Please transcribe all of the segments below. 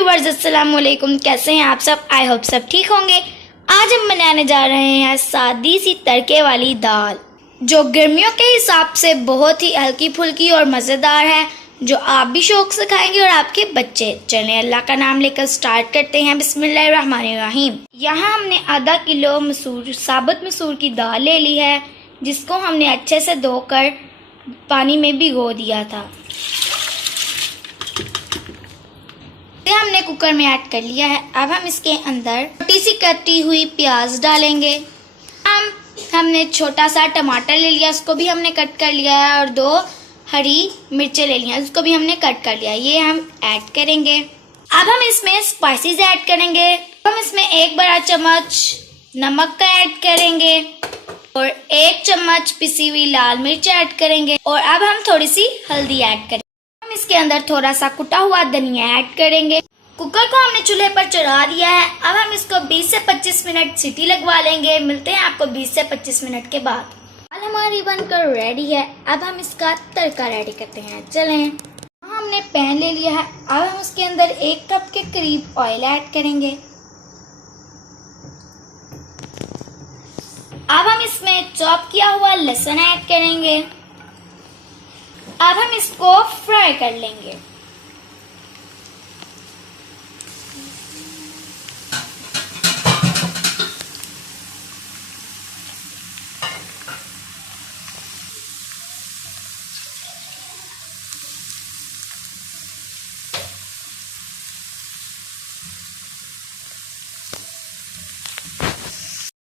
Viewers, अस्सलाम वालेकुम। कैसे हैं आप सब? आई होप सब ठीक होंगे। आज हम बनाने जा रहे हैं सादी सी तड़के वाली दाल, जो गर्मियों के हिसाब से बहुत ही हल्की फुल्की और मज़ेदार है, जो आप भी शौक से खाएंगे और आपके बच्चे। चलें अल्लाह का नाम लेकर स्टार्ट करते हैं। बिस्मिल्लाहिर्रहमानिर्रहीम। यहाँ हमने आधा किलो साबुत मसूर की दाल ले ली है, जिसको हमने अच्छे से धोकर पानी में भिगो दिया था। हमने कुकर में ऐड कर लिया है। अब हम इसके अंदर छोटी सी कटी हुई प्याज डालेंगे। हमने छोटा सा टमाटर ले लिया, उसको भी हमने कट कर लिया है, और 2 हरी मिर्चें ले लिया, उसको भी हमने कट कर लिया। ये हम ऐड करेंगे। अब हम इसमें स्पाइसेस ऐड करेंगे। हम इसमें 1 बड़ा चम्मच नमक का ऐड करेंगे और 1 चम्मच पिसी हुई लाल मिर्च ऐड करेंगे, और अब हम थोड़ी सी हल्दी ऐड करेंगे। हम इसके अंदर थोड़ा सा कुटा हुआ धनिया ऐड करेंगे। कुकर को हमने चूल्हे पर चढ़ा दिया है। अब हम इसको 20 से 25 मिनट सीटी लगवा लेंगे। मिलते हैं आपको 20 से 25 मिनट के बाद। दाल हमारी बनकर रेडी है। अब हम इसका तड़का रेडी करते हैं। चलें। हमने पैन ले लिया है। अब हम उसके अंदर 1 कप के करीब ऑयल ऐड करेंगे। अब हम इसमें चॉप किया हुआ लहसुन ऐड करेंगे। अब हम इसको फ्राई कर लेंगे।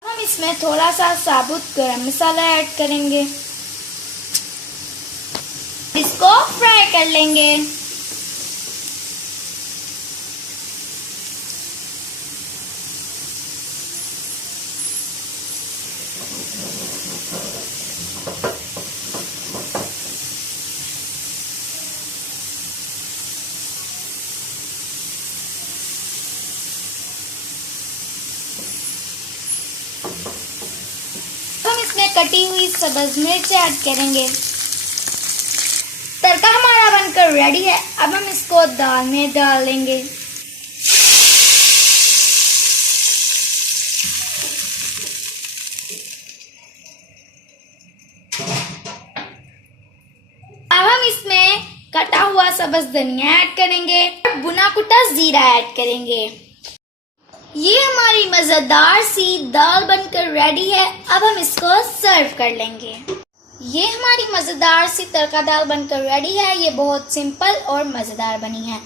हम इसमें थोड़ा सा साबुत गरम मसाला ऐड करेंगे। इसको फ्राई कर लेंगे। हम इसमें कटी हुई सब्ज मिर्च ऐड करेंगे। तड़का हमारा बनकर रेडी है। अब हम इसको दाल में डालेंगे। अब हम इसमें कटा हुआ सब्ज धनिया ऐड करेंगे और भुना कुटा जीरा ऐड करेंगे। ये हमारी मजेदार सी दाल बनकर रेडी है। अब हम इसको सर्व कर लेंगे। ये हमारी मज़ेदार सी तड़का दाल बनकर रेडी है। ये बहुत सिंपल और मज़ेदार बनी है।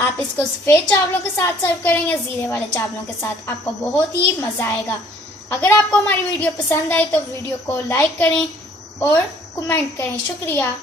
आप इसको सफ़ेद चावलों के साथ सर्व करेंगे, ज़ीरे वाले चावलों के साथ, आपको बहुत ही मज़ा आएगा। अगर आपको हमारी वीडियो पसंद आए तो वीडियो को लाइक करें और कमेंट करें। शुक्रिया।